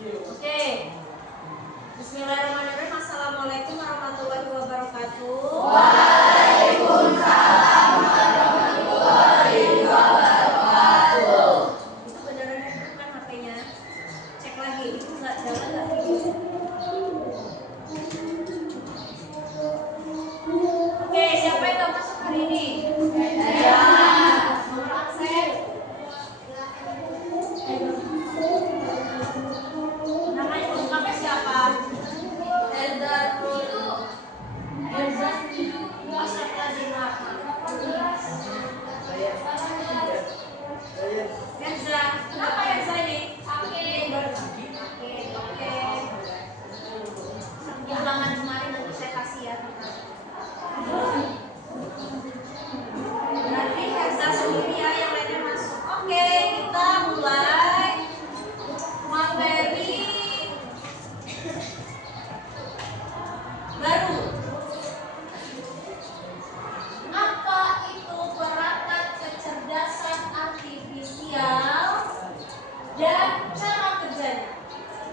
Oke. Bismillahirrahmanirrahim. Assalamualaikum warahmatullahi wabarakatuh. Waalaikumsalam warahmatullahi wabarakatuh. Itu beneran bukan HP-nya? Cek lagi, itu nggak jalan nggak video? Oke, siapa yang nggak masuk hari ini? Saya. Nomor absen. Namanya lengkapnya siapa? Erza, kenapa Erza ini? Sakit. Oke. Ulangan kemarin nanti saya kasih ya. Nanti Erza sendiri ya, yang lainnya masuk. Oke, kita mulai materi baru. Apa itu perangkat kecerdasan artifisial dan cara kerjanya?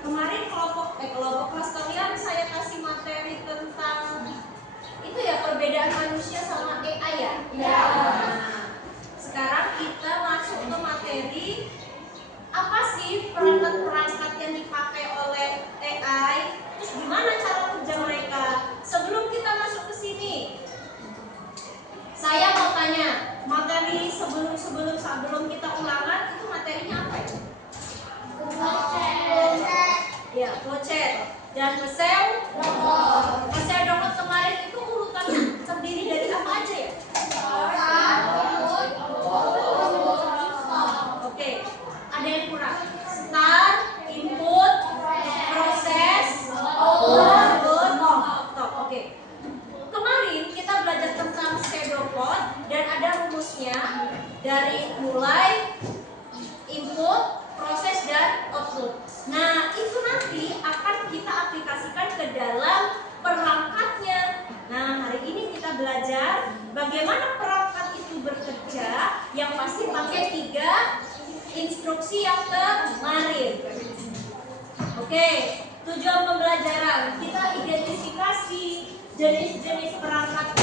Kemarin kelompok kelas kalian saya kasih materi tentang itu ya, perbedaan manusia sama AI ya? Ya. Nah, sekarang kita masuk ke materi apa sih perangkat-perangkat yang dipakai oleh AI, terus gimana cara kerja mereka. Sebelum kita masuk ke sini, saya mau tanya, materi sebelum kita ulangan itu materinya apa ya? Ya, flowchart dan Excel download kemarin itu urutannya terdiri dari apa aja ya? Oke, ada yang kurang. Start, input, proses, output, stop. Oke. Kemarin kita belajar tentang pseudocode dan ada rumusnya dari mulai input, proses dan output. Nah, itu nanti akan kita aplikasikan ke dalam perangkatnya. Nah, hari ini kita belajar bagaimana perangkat itu bekerja, yang pasti pakai 3 instruksi yang kemarin. Oke, tujuan pembelajaran kita identifikasi jenis-jenis perangkat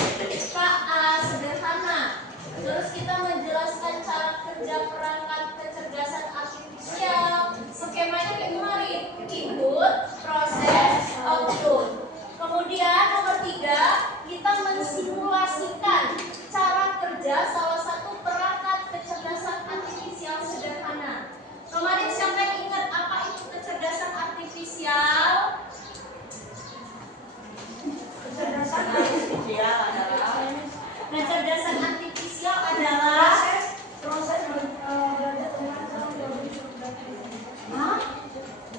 KA sederhana. Terus kita menjelaskan cara kerja perangkat kecerdasan artifisial. Skemanya kayak kemarin, input, proses, output. Kemudian nomor 3, kita mensimulasikan cara kerja salah satu perangkat kecerdasan artifisial sederhana. Kemarin siapa yang ingat apa itu kecerdasan artifisial? Kecerdasan artifisial adalah proses belajar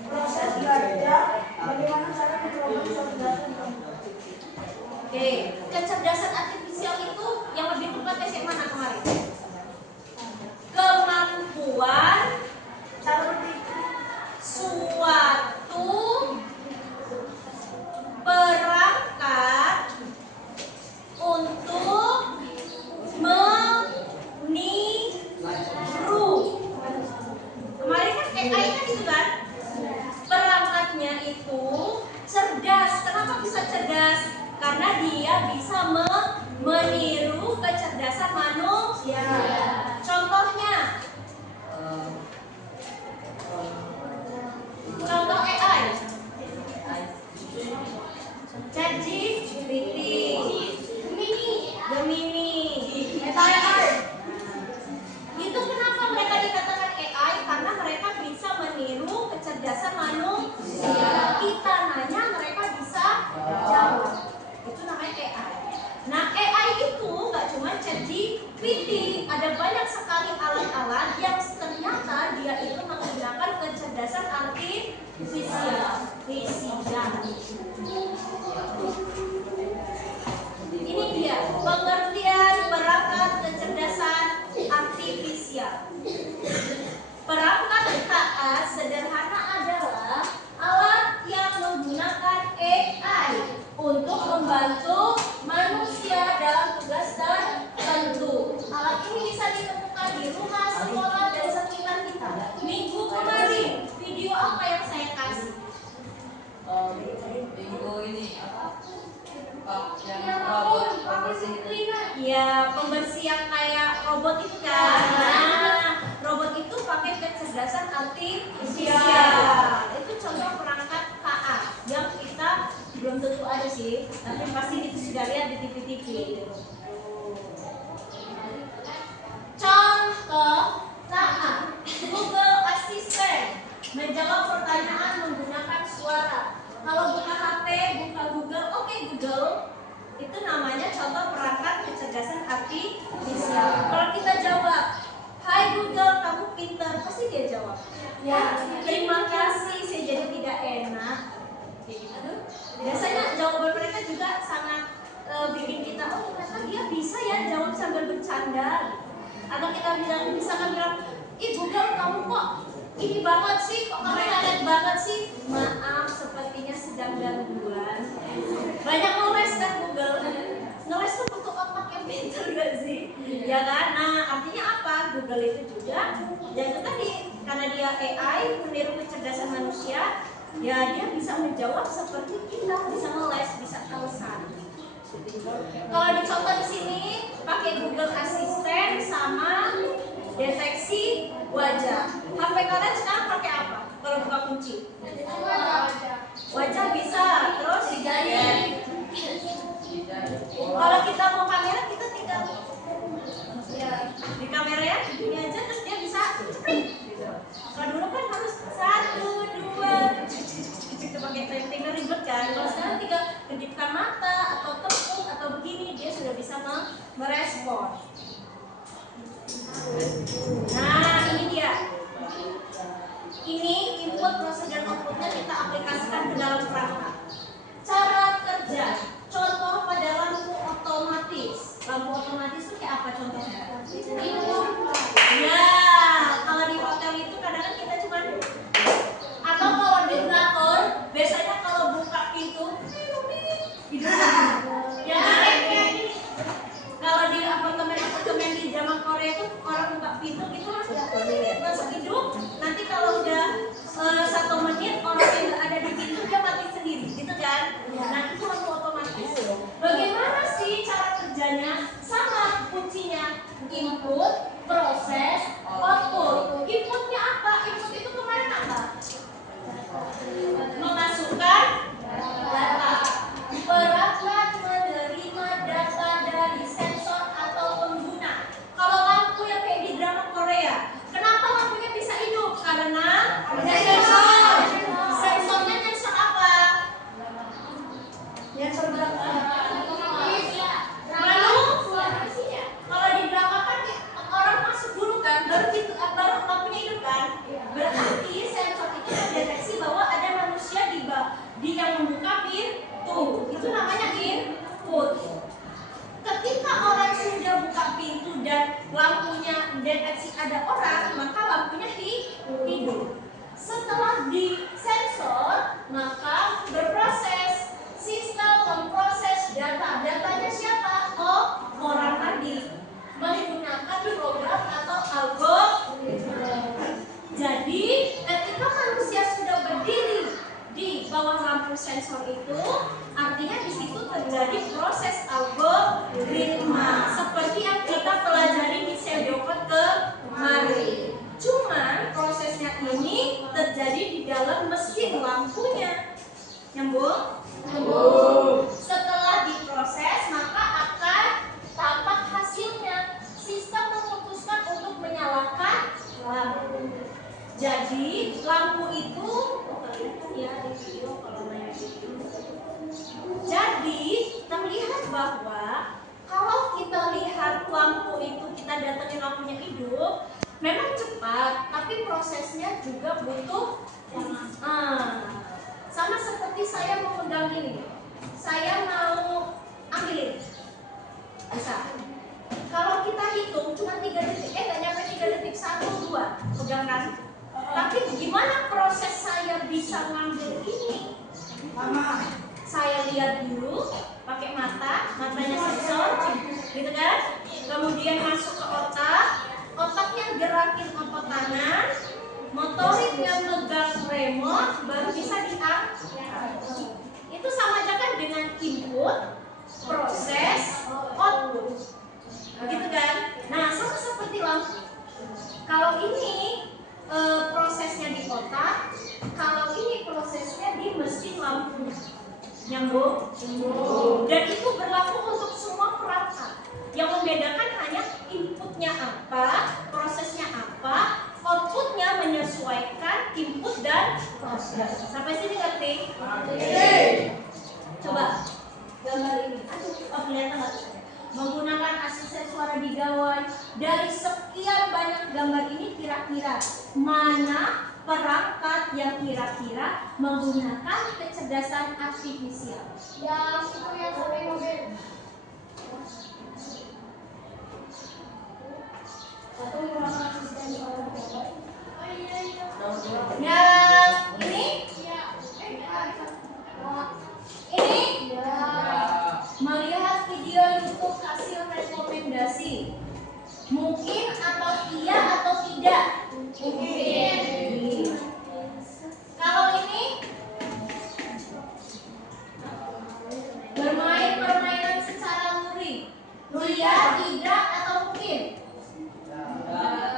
proses belajar bagaimana cara memprogram suatu data. Oke, kecerdasan artifisial itu yang lebih tepatnya yang mana kemarin? Kemampuan suatu perangkat untuk meniru. Kemarin kan AI kan itu kan, perangkatnya itu cerdas. Kenapa bisa cerdas? Karena dia bisa meniru kecerdasan manusia. Contohnya, contoh AI, ChatGPT, Gemini, AI. Itu kenapa mereka dikatakan AI? Karena mereka bisa meniru kecerdasan manusia. Kita nanya, mereka bisa jawab. Itu namanya AI. Nah, AI itu nggak cuma ChatGPT, ada banyak sekali alat-alat yang ternyata dia itu menggunakan kecerdasan artifisial. Ini dia pengertian perangkat kecerdasan artifisial. Perangkat KA sederhana adalah alat yang menggunakan AI untuk membantu manusia dalam tugas tertentu. Alat ini bisa ditemukan di rumah, sekolah, dan sekitar kita. Minggu kemarin, video apa yang saya kasih? terima kasih, saya jadi tidak enak. Kayak gitu. Biasanya jawaban mereka juga sangat bikin kita, oh ternyata dia bisa ya jawab sambil bercanda. Atau kita misalkan bilang, ih Google kamu kok ini banget sih, kok kamu kaget banget sih. Maaf, sepertinya sedang gangguan. Banyak ngeles kan Google. Ngeles tuh butuh otak yang pintar gak sih? Ya kan? Nah artinya apa? Google itu juga, ya itu tadi, karena dia AI, meniru kecerdasan manusia, ya dia bisa menjawab seperti kita, bisa ngeles, bisa alasan. Kalau dicontoh di sini pakai Google Assistant sama deteksi wajah. HP kalian sekarang pakai apa? Kalau buka kunci? Wajah bisa, terus kalau kita mau kamera kita tinggal di kamera ya, ini aja terus dia bisa cepet gitu. Kalau dulu kan harus 1, 2 itu pakai timer ribet kan. Kalau sekarang tinggal kedipkan mata atau tepuk atau begini dia sudah bisa merespon. Nah ini dia. Ini input, proses dan outputnya kita aplikasikan ke dalam perangkat. Cara kerja, contoh pada lampu otomatis. Lampu otomatis itu kayak apa contohnya? Ya, kalau di hotel itu kadang-kadang kita cuma, atau kalau di drakor, biasanya kalau buka pintu, gitu. Ya, kalau di apartemen di zaman Korea itu orang buka pintu gitu langsung hidup. Nanti kalau udah 1 menit orang yang ada di pintu dia mati sendiri, gitu kan? Nah itu lampu otomatis. Bagaimana sih cara kerjanya? Sama kuncinya, input, proses, output. Inputnya apa? Input itu kemarin apa? Memasukkan data. Perangkat menerima data dari sensor atau pengguna. Kalau lampu yang kayak di drama Korea, kenapa lampunya bisa hidup? Karena ada sensor. Sensornya sensor apa? Sensor berapa? Lalu kalau di drama kan orang masuk dulu kan, baru lampunya hidup kan. Berarti sensor itu mendeteksi bahwa ada manusia di yang membuka pintu. Itu namanya input. Ketika orang sudah buka pintu dan lampunya deteksi ada orang, maka lampunya hidup. Setelah di sensor, maka berproses. Sistem memproses data. Datanya siapa? Oh, orang tadi menggunakan program atau algoritma. Jadi, ketika manusia sudah berdiri di bawah lampu sensor itu, artinya di situ terjadi proses algoritma seperti yang kita pelajari di Pseudocode kemarin. Cuman prosesnya ini terjadi di dalam mesin lampunya. Nyambung? Nyambung. Setelah diproses, maka akan tampak hasilnya. Sistem memutuskan untuk menyalakan lampu. Jadi lampu itu kelihatan ya di video kalau main video. Jadi terlihat bahwa kalau kita lihat lampu itu, kita datangin lampunya hidup, memang cepat, tapi prosesnya juga butuh sama seperti saya mau megang ini. Saya mau ambilin, bisa. Kalau kita hitung cuma 3 detik, nggak nyampe 3 detik, 1, 2, pegang kan. Tapi gimana proses saya bisa ngambil ini? Lama. Saya lihat dulu, pakai matanya sensor, gitu kan? Kemudian masuk ke otaknya gerakin otot tangan, motoriknya megang remote, baru bisa diangkat. Itu sama aja kan dengan input, proses, output, gitu kan? Nah, sama seperti lampu. Kalau ini prosesnya di otak, kalau ini prosesnya di mesin lampu. Nyambung? Dan itu berlaku untuk semua perangkat. Yang membedakan hanya inputnya apa, prosesnya apa, outputnya menyesuaikan input dan proses. Sampai sini ngerti? Coba gambar ini. Kelihatan nggak? Menggunakan asisten suara di gawai. Dari sekian banyak gambar ini, kira-kira mana perangkat yang kira-kira menggunakan kecerdasan artifisial? Yang itu yang sampai mobil. Satu menggunakan asisten suara. Oh iya. Yang ini? Ini? Melihat video YouTube hasil rekomendasi. Mungkin atau iya atau tidak? Mungkin. Kalau ini? Bermain permainan secara luring. Iya, tidak, atau mungkin?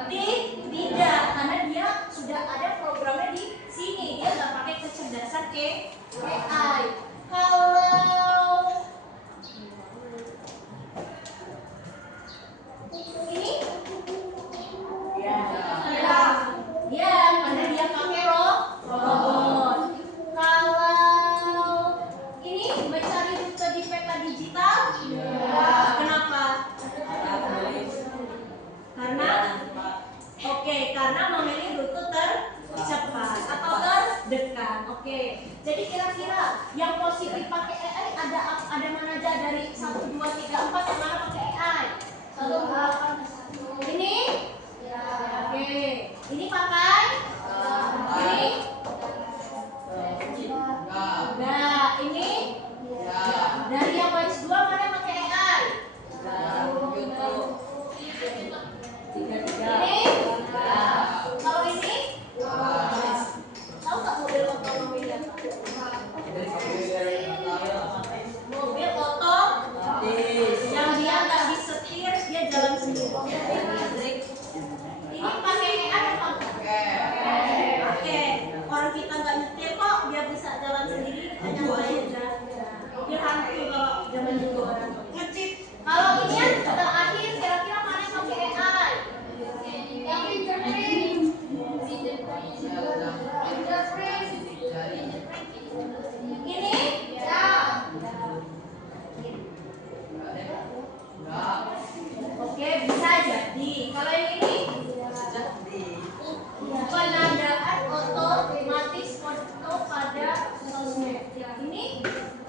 Tidak, karena dia sudah ada programnya di sini. Dia nggak pakai kecerdasan AI. Kalau ini? Ya, karena dia pakai robot. Kalau ini mencari rute di peta digital? Kenapa? Karena karena memilih rute tercepat atau terdekat. Jadi kira-kira yang positif pakai AI ada mana aja dari 1, 2, 3, 4 yang mana pakai AI? Ini? Ini pakai? Ini? Enggak. Ini? Dari yang batch 2 mana yang pakai AI? Ini? Kalau ini? Tahu nggak mobil otonom ini apa? Mobil otonom yang dia nggak disetir, dia jalan sendiri. Ini pakai AI apa enggak? Orang kita nggak nyetir kok, dia bisa jalan sendiri. Dia hantu kalau zaman dulu orang ngecit. Kalau ini yang terakhir, kira-kira mana yang pakai AI? Yang fingerprint. Ini? Bisa jadi. Kalau yang ini? Penandaan otomatis foto pada sosmed. Ini?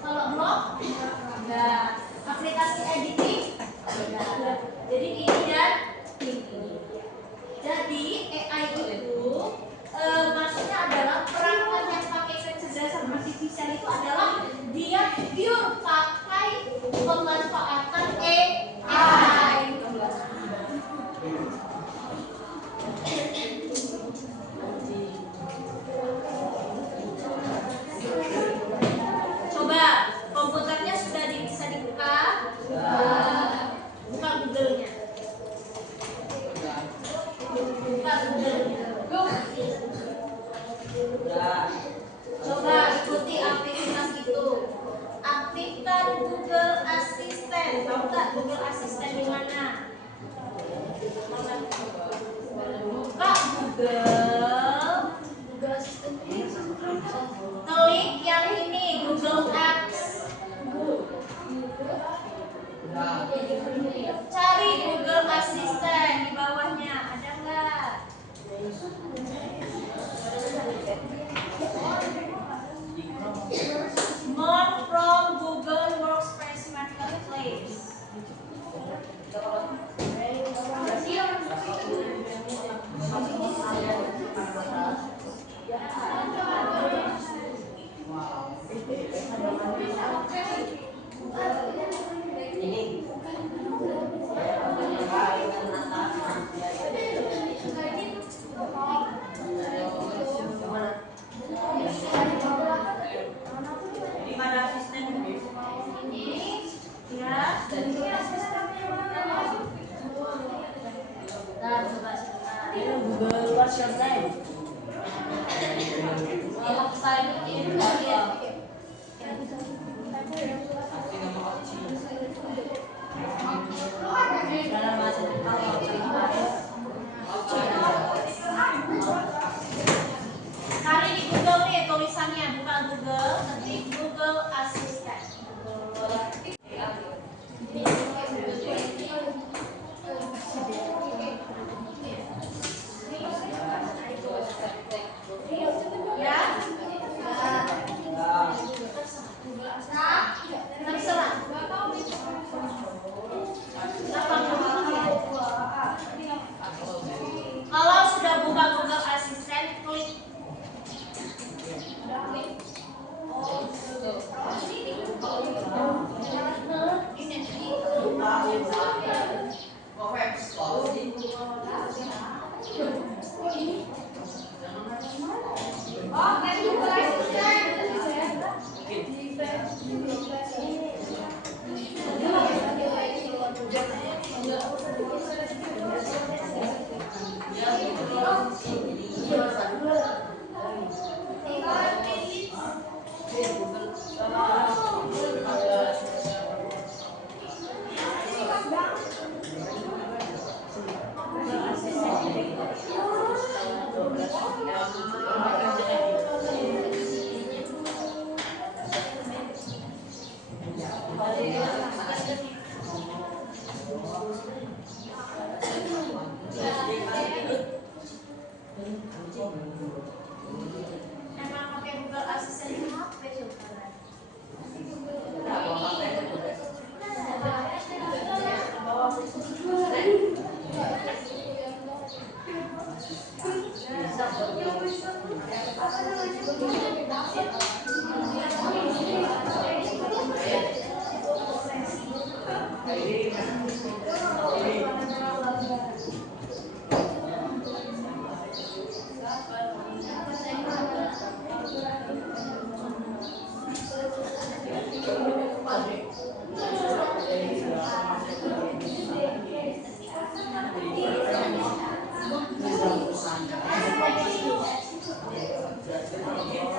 Kalau blog? Enggak. Aplikasi editing? Enggak. Jadi ini dan ini. Jadi AI itu maksudnya adalah perangkat yang pakai kecerdasan artifisial itu adalah dia pure pakai pemanfaatan AI. Coba komputernya sudah bisa dibuka, buka Google-nya. Buka Google-nya. Coba ikuti aktivitas itu. Aktifkan Google Assistant. Tahu nggak Google Assistant di mana? Buka Google. Klik yang ini, Google Apps. Cari Google Assistant di bawahnya, ada nggak? More from Google Workspace Marketplace. Pada asisten ini ya. Nah, coba Google What's Your Name? Dalam bahasa Jepang cari di Google nih tulisannya, buka Google, ketik Google Assistant. Ya, Ini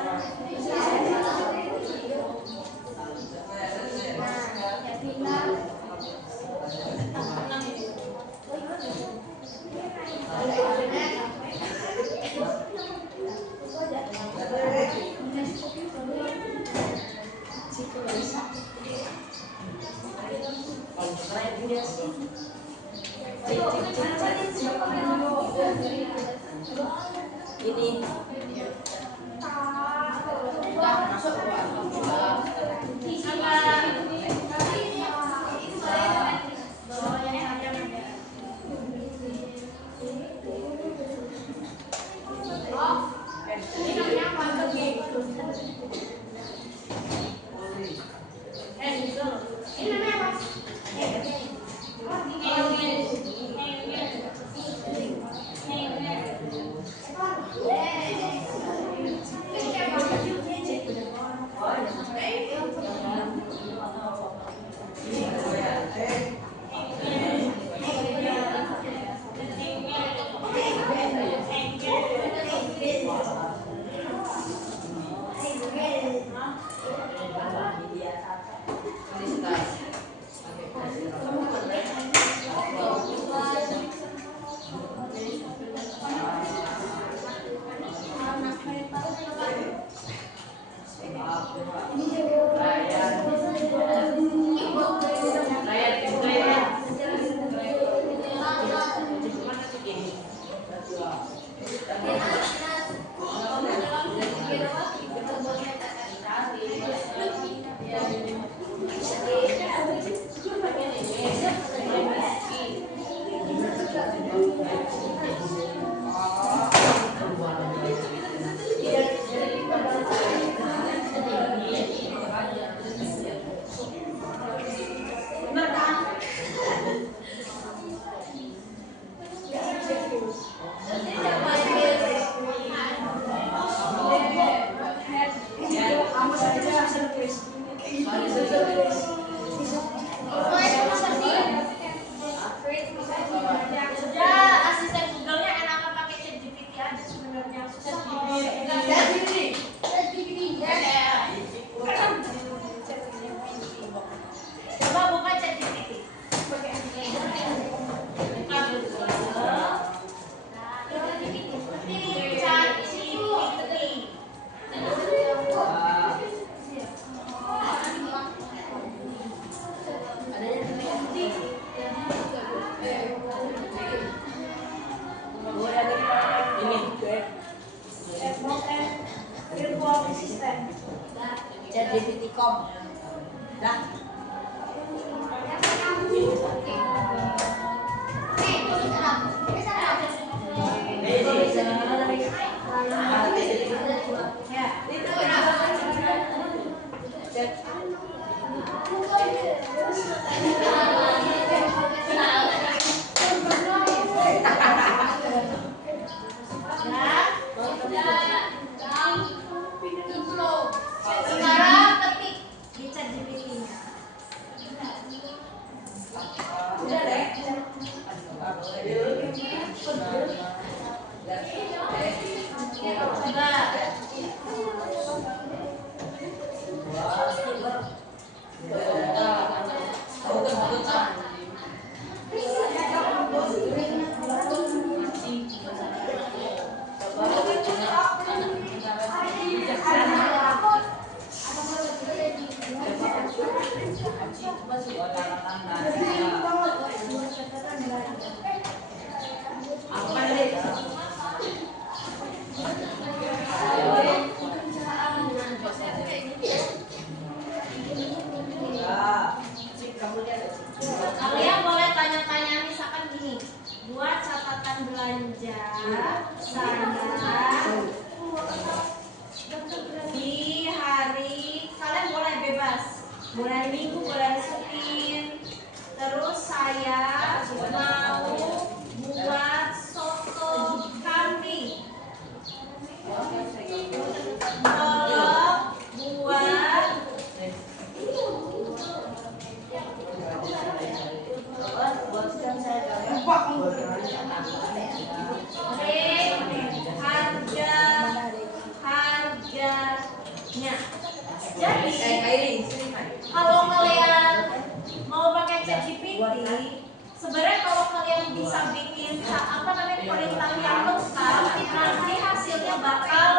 ChatGPT.com. Dah. Sekarang ketik di ChatGPT-nya. Udah deh. Kalian boleh tanya-tanya misalkan gini, buat catatan belanja saya di hari, kalian boleh bebas, boleh hari Minggu, boleh hari Senin. Terus saya mau buat soto kambing. Tolong buat harga Ya. Jadi Kairi, sini Pak. kalau kalian mau pakai ChatGPT, sebenarnya kalau kalian bisa bikin perintah yang lengkap, nanti hasilnya bakal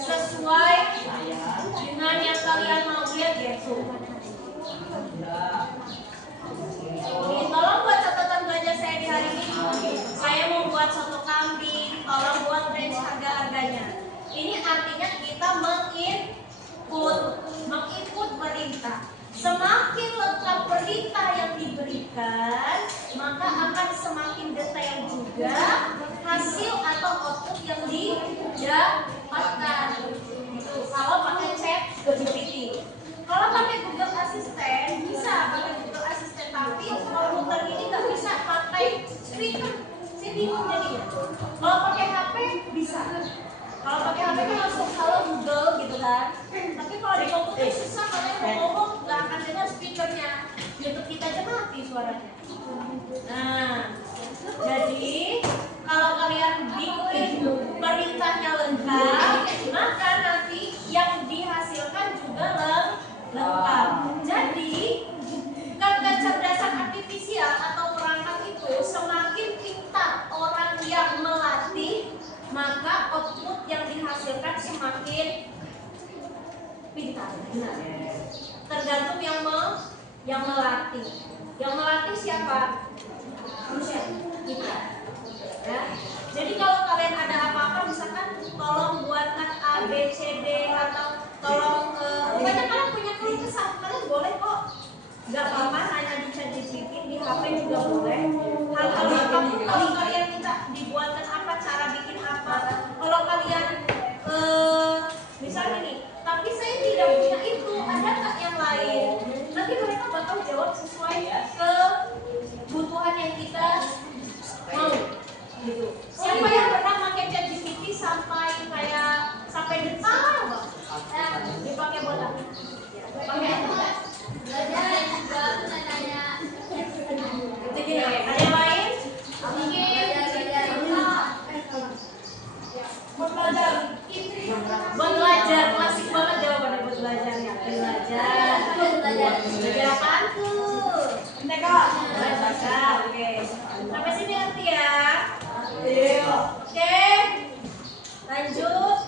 sesuai dengan yang kalian mau lihat gitu. Nih, tolong buat catatan belanja saya di hari ini. Saya mau buat soto kambing, tolong buat range harga-harganya. Ini artinya kita menginput perintah. Semakin lengkap perintah yang diberikan, maka akan semakin detail juga hasil atau output yang didapatkan. Itu kalau pakai ChatGPT. Kalau pakai Google Assistant bisa pakai Google Assistant, tapi komputer ini nggak bisa pakai speaker. Saya bingung jadinya. Kalau pakai HP bisa. Kalau pakai HP kan langsung halo Google gitu kan. Tapi kalau di komputer susah, kalian mau ngomong nggak akan dengar speakernya. YouTube kita aja mati suaranya. Nah, jadi kalau kalian bikin perintahnya lengkap, maka nanti yang dihasilkan juga lengkap. Jadi kecerdasan artifisial atau perangkat itu semakin pintar orang yang melatih, maka output yang dihasilkan semakin pintar. Nah, tergantung yang melatih. Yang melatih siapa? Manusia kita. Ya. Jadi kalau kalian ada apa-apa, misalkan tolong buatkan A, B, C, D, atau tolong pokoknya kalian punya keluh kesah, kalian boleh kok. Gak apa-apa nanya di ChatGPT, di HP juga boleh. Hal-hal apapun kalau kalian minta dibuatkan apa, cara bikin apa. Kalau kalian misalnya nih, tapi saya tidak punya itu, ada nggak yang lain? Nanti mereka bakal jawab sesuai kebutuhan yang kita mau. Gitu. Siapa yang pernah pakai ChatGPT sampai detail banget? Dipakai buat apa? Pakai apa? Belajar juga nanya. Itu gini, ada yang lain? Buat belajar, klasik banget jawabannya buat belajar ya. Belajar apaan tuh? MTK. Belajar, oke. Sampai sini ngerti ya? Oke. Lanjut.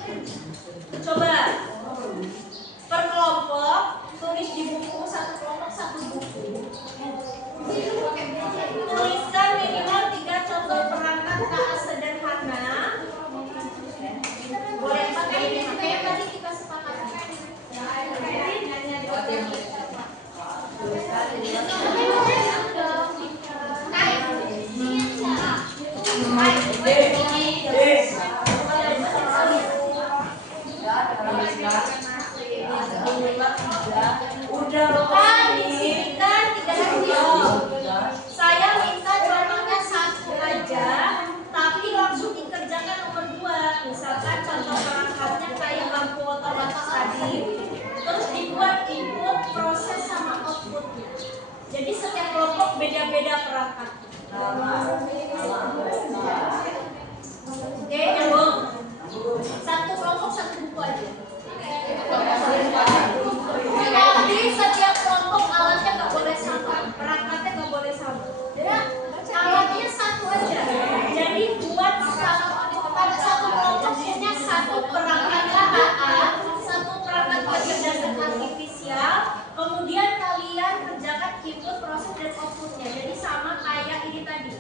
Coba per kelompok tulis di buku, satu kelompok satu buku. Tuliskan minimal 3 contoh perangkat KA sederhana. Boleh pakai ini yang tadi kita sepakati. Kan disinikan 3 contoh. Saya minta contohnya 1 aja, tapi langsung dikerjakan nomor 2. Misalkan contoh perangkatnya kayak lampu otomatis tadi, terus dibuat input, proses sama outputnya. Jadi setiap kelompok beda-beda perangkat. Oke, nyambung. 1 kelompok 1 buku aja. Tapi setiap kelompok alatnya nggak boleh sama, perangkatnya nggak boleh sama. Alatnya 1 aja. Jadi buat satu kelompok punya 1 perangkat KA, 1 perangkat kecerdasan artifisial. Kemudian kalian kerjakan input, proses dan outputnya. Jadi sama kayak ini tadi.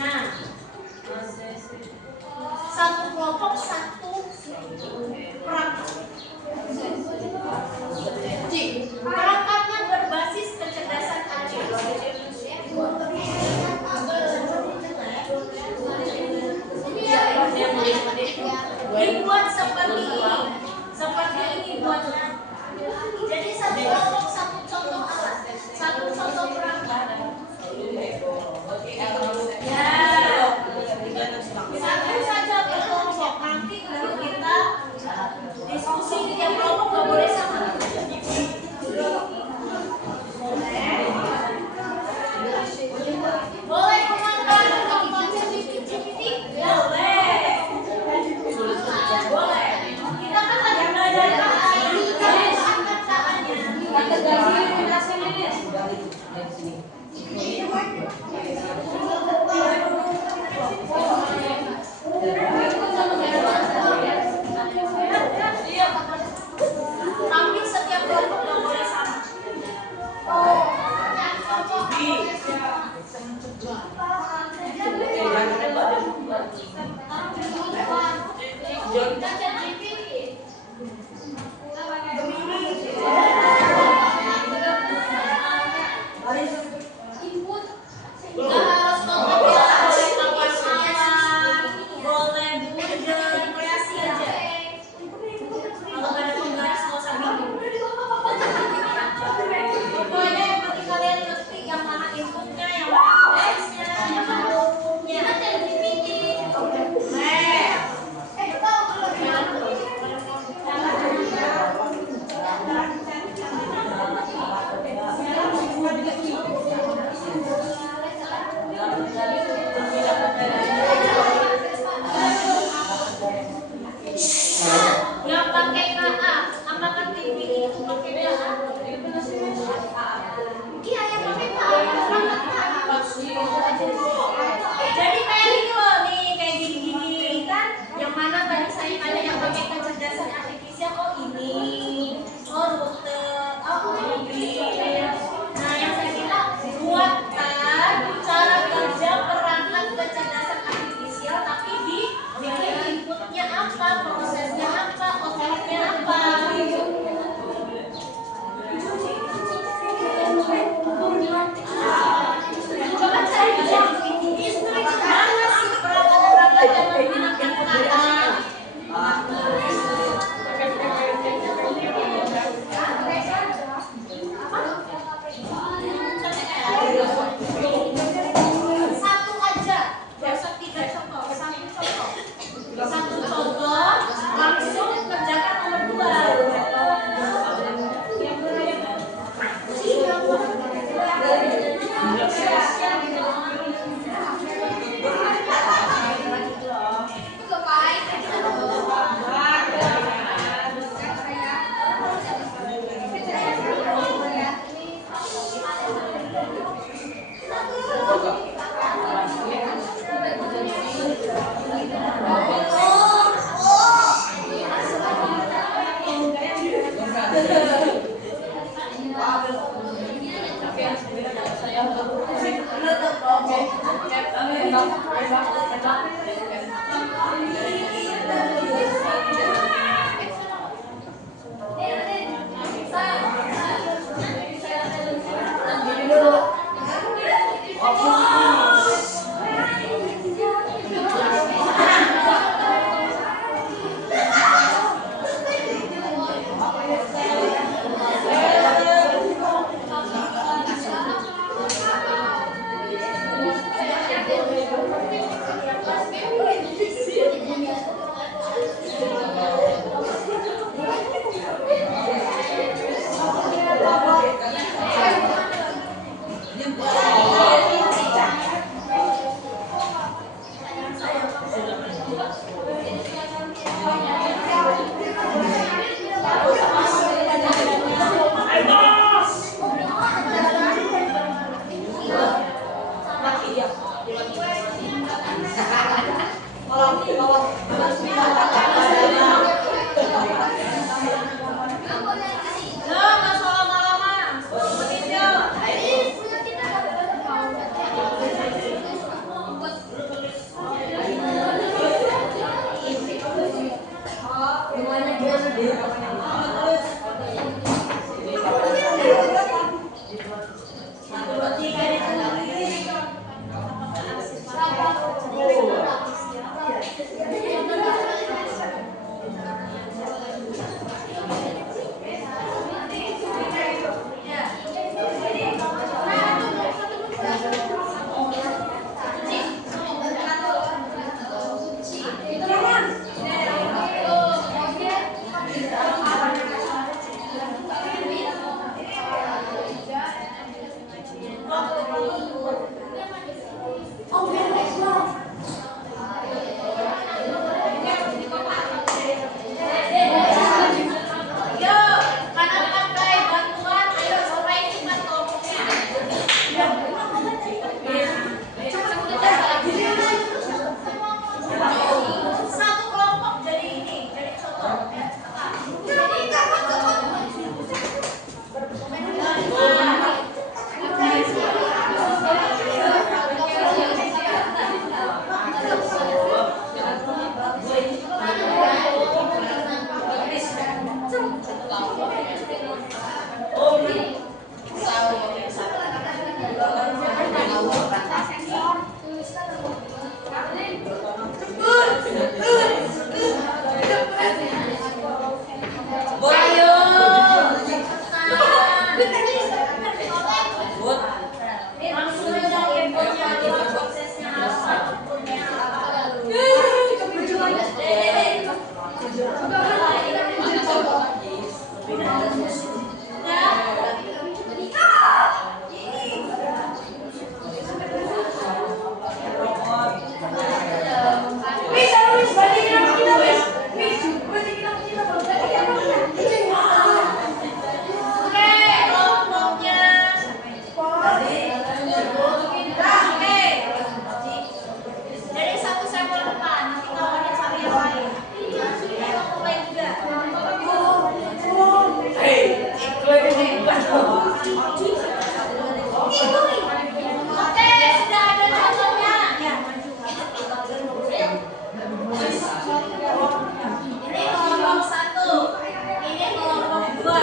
Nah, 1 kelompok 1 perangkat. Perangkatnya berbasis kecerdasan artifisial. Dibuat seperti ini buatnya. Jadi 1 kelompok 1 contoh alat, 1 contoh perangkat. Ya, 1 saja per kelompok. Nanti baru kita diskusi di tiap kelompok nggak boleh sama. Boleh mengangkat kelompok GPT? Boleh. Boleh. Input. Nggak harus nonton ya, boleh kawan-kawan, boleh belajar kreasi aja. Kalau nggak ada penggaris nggak usah bingung. Pokoknya yang penting kalian ngerti yang mana inputnya, yang mana teksnya, yang mana hukumnya. Kita jadi PT. Jangan Gitu nih. Oke, sudah ada contohnya. Ya. Ini kelompok 1, ini kelompok 2.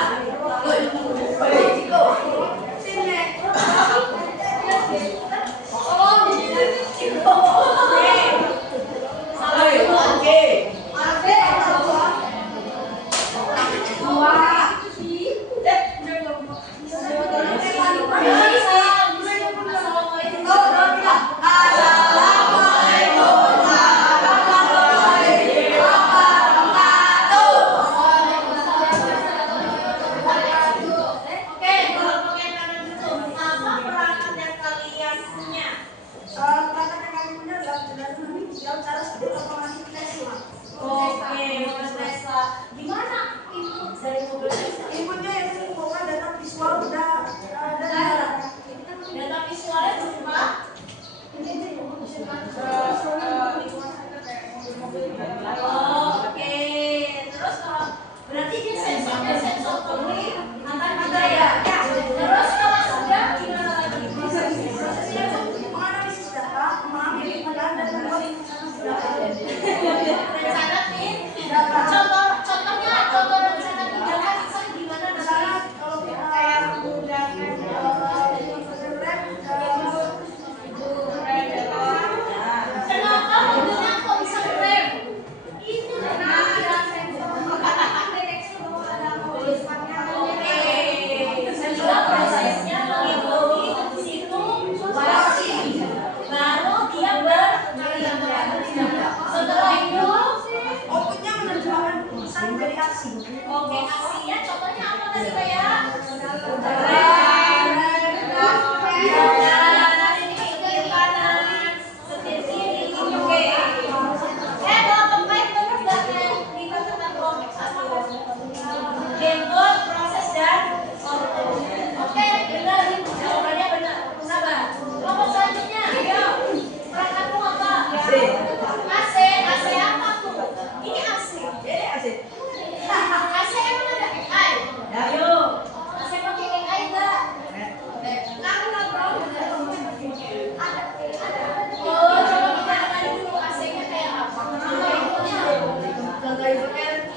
Oke, aksinya contohnya apa tadi kayak?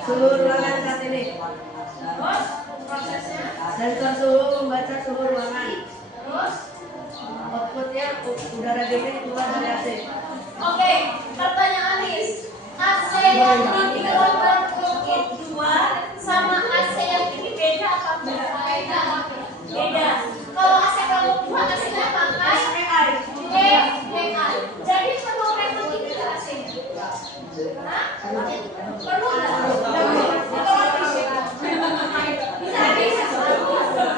Suhu ruangan saat ini. Terus prosesnya? Sensor suhu membaca suhu ruangan. Terus? Outputnya udara dingin keluar dari AC. Oke, pertanyaan Lis. AC yang di kilogram bukit 2 sama AC yang ini beda apa enggak? Beda. Kalau AC kelompok 2 AC-nya pakai EI. Jadi perlu rekod ini nggak AC-nya? Hah? Perlu nggak? Bisa.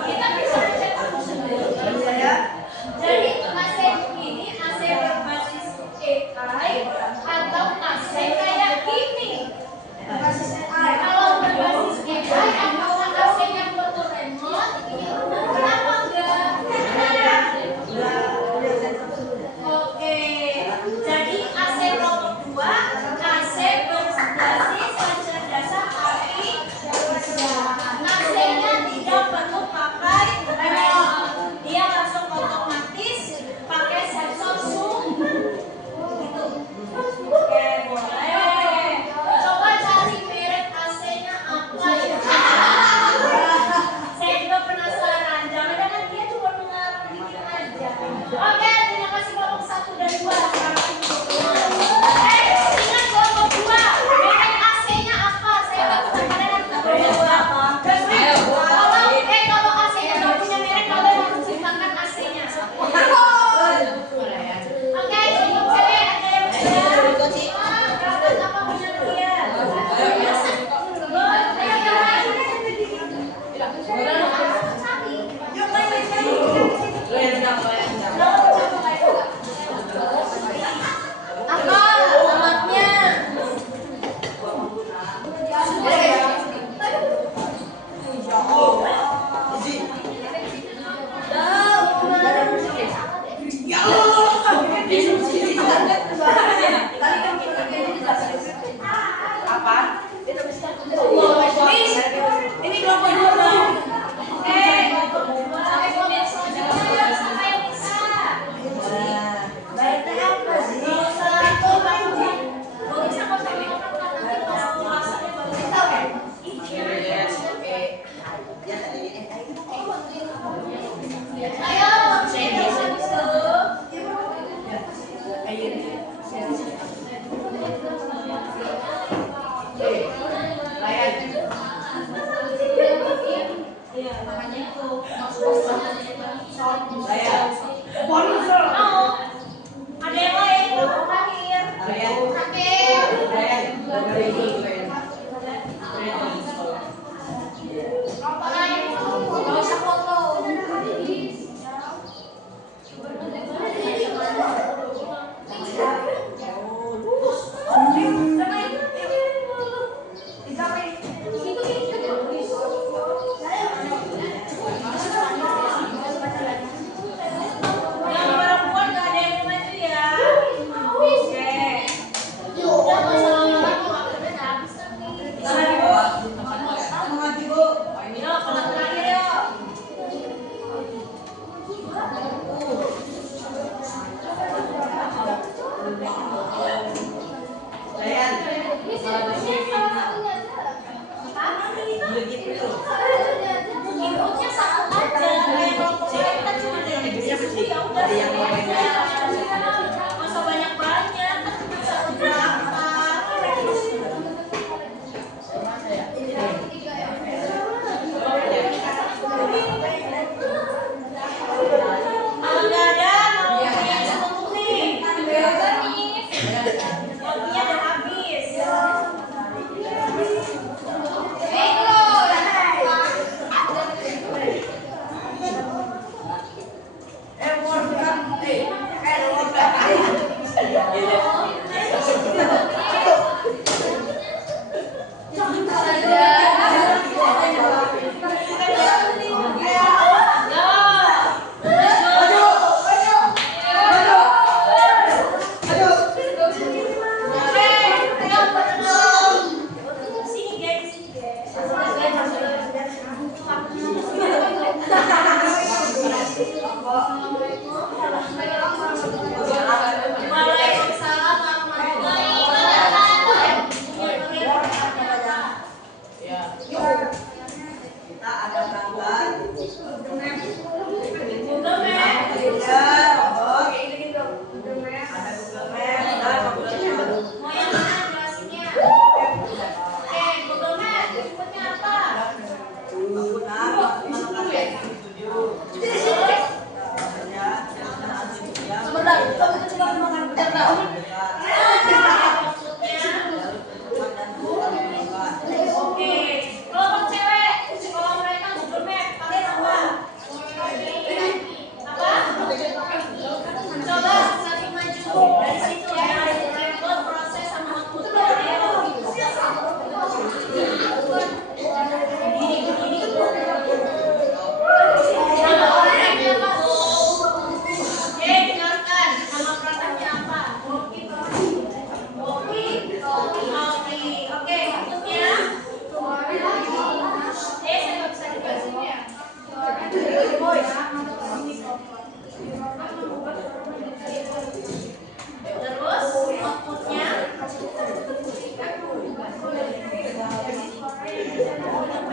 Kita bisa cek sendiri. Jadi AC ini AC berbasis AI atau AC kayak gini. Kalau berbasis AI apakah AC yang betul remote? Kenapa enggak? Oke, jadi AC kelompok 2 AC berbasis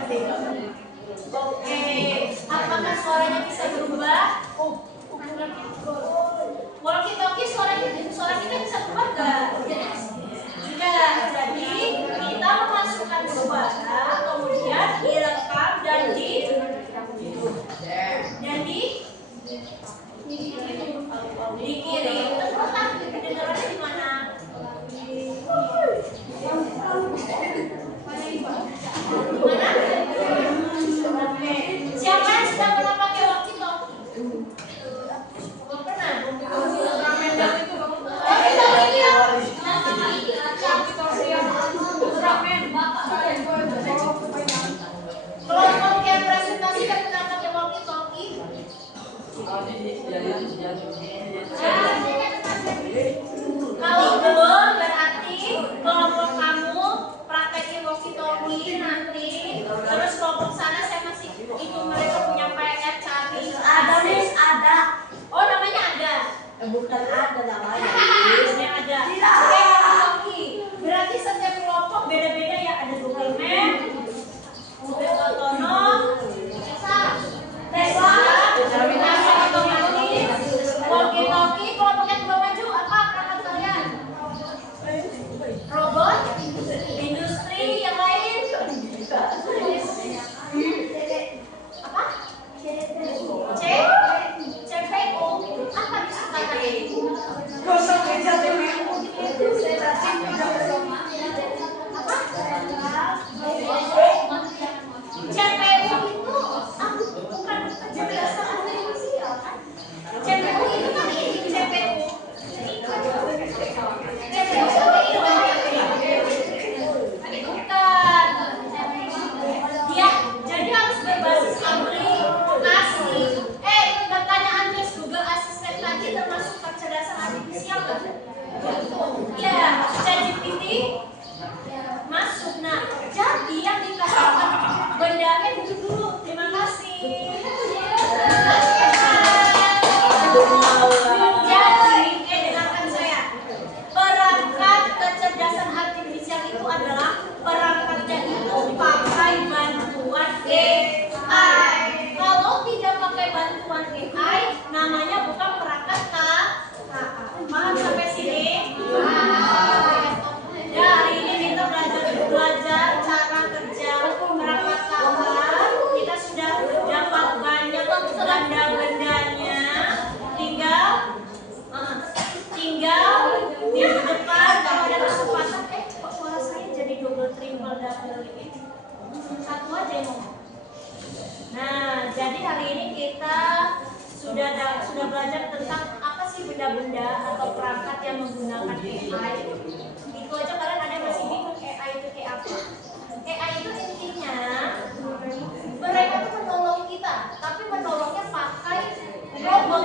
Oke, apakah suaranya bisa berubah? Walkie-talkie suara kita bisa berubah nggak? Sudah, jadi kita memasukkan suara, kemudian direkam dan dikirim. Terus letak kedengarannya di mana? Mana? Oke. Siapa yang sedang pernah pakai walkie-talkie? Belum pernah? Walkie-talkie ya? Kalau mau kayak presentasi kan pernah pakai walkie-talkie? Kalau belum, berarti kelompok kamu praktekin walkie-talkie nanti. Terus kelompok sana saya masih itu mereka punya PR cari. Ada Miss, ada. Oh, namanya ada. Bukan ada namanya. Yang ada. Oke, walkie-talkie. Berarti setiap kelompok beda-beda ya. Ada Google Map, mobil otonom, Tesla, otomatis, walkie-talkie. Kelompok yang bawa maju apa perangkat kalian? Robot, industri, yang lain? Apa? CPU. Apa disebutkan? Kosong meja CPU itu bukan penjelasan artifisial kan? CPU itu kan ini CPU. CPU bukan. Dia jadi harus berbasis aplikasi. Pertanyaan Miss Google Assistant tadi termasuk kecerdasan artifisial kan? Ya, ChatGPT masuk. Nah, jadi yang dikatakan bendanya dulu. Terima kasih. Jadi, dengarkan saya. Perangkat kecerdasan artifisial itu adalah perangkatnya itu pakai bantuan AI. Kalau tidak pakai bantuan AI, namanya bukan perangkat KA. Paham sampai sini? Ya, hari ini kita belajar cara kerja perangkat KA. Kita sudah dapat banyak benda-bendanya. Tinggal di depan kalau ada kesempatan. Kok suara saya jadi double triple double ini? Satu aja yang ngomong. Nah, jadi hari ini kita sudah belajar tentang apa sih benda-benda atau perangkat yang menggunakan AI. Itu aja kalian ada yang masih bingung AI itu kayak apa? AI itu intinya mereka tuh menolong kita, tapi menolongnya pakai robot,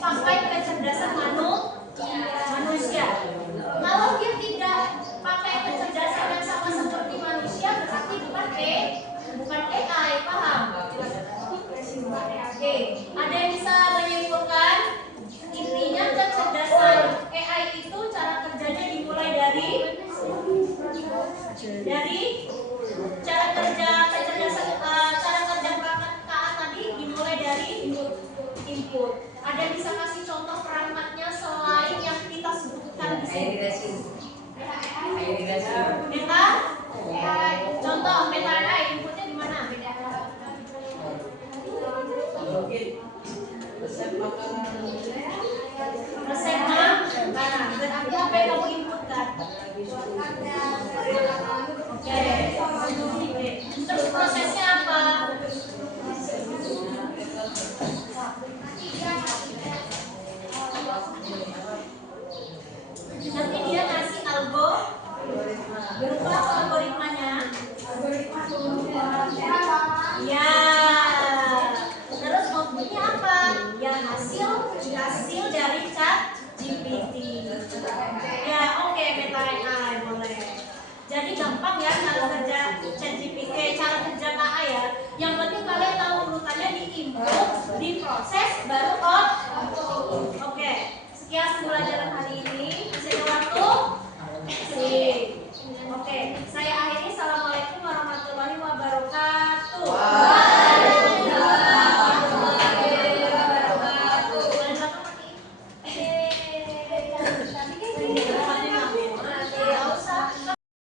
pakai kecerdasan manusia. Kalau dia tidak pakai kecerdasan yang sama seperti manusia, berarti bukan AI, paham? Oke, ada yang bisa menyimpulkan? Intinya kecerdasan AI itu cara kerjanya dimulai dari cara kerja perangkat KA tadi dimulai dari input. Ada yang bisa kasih contoh perangkatnya selain yang kita sebutkan di sini? Meta? Contoh meta AI inputnya di mana? Resep makanan. Berarti apa yang kamu inputkan? Oke. Terus prosesnya apa? Nanti dia ngasih berupa algoritmanya. Ya. Terus outputnya apa? Ya hasil dari ChatGPT. Ya oke, meta AI boleh. Jadi gampang ya cara kerja ChatGPT, cara kerja KA ya. Yang penting kalian tahu urutannya di input, diproses, baru output. Oke, sekian pembelajaran hari ini. Masih ada waktu? Oke, saya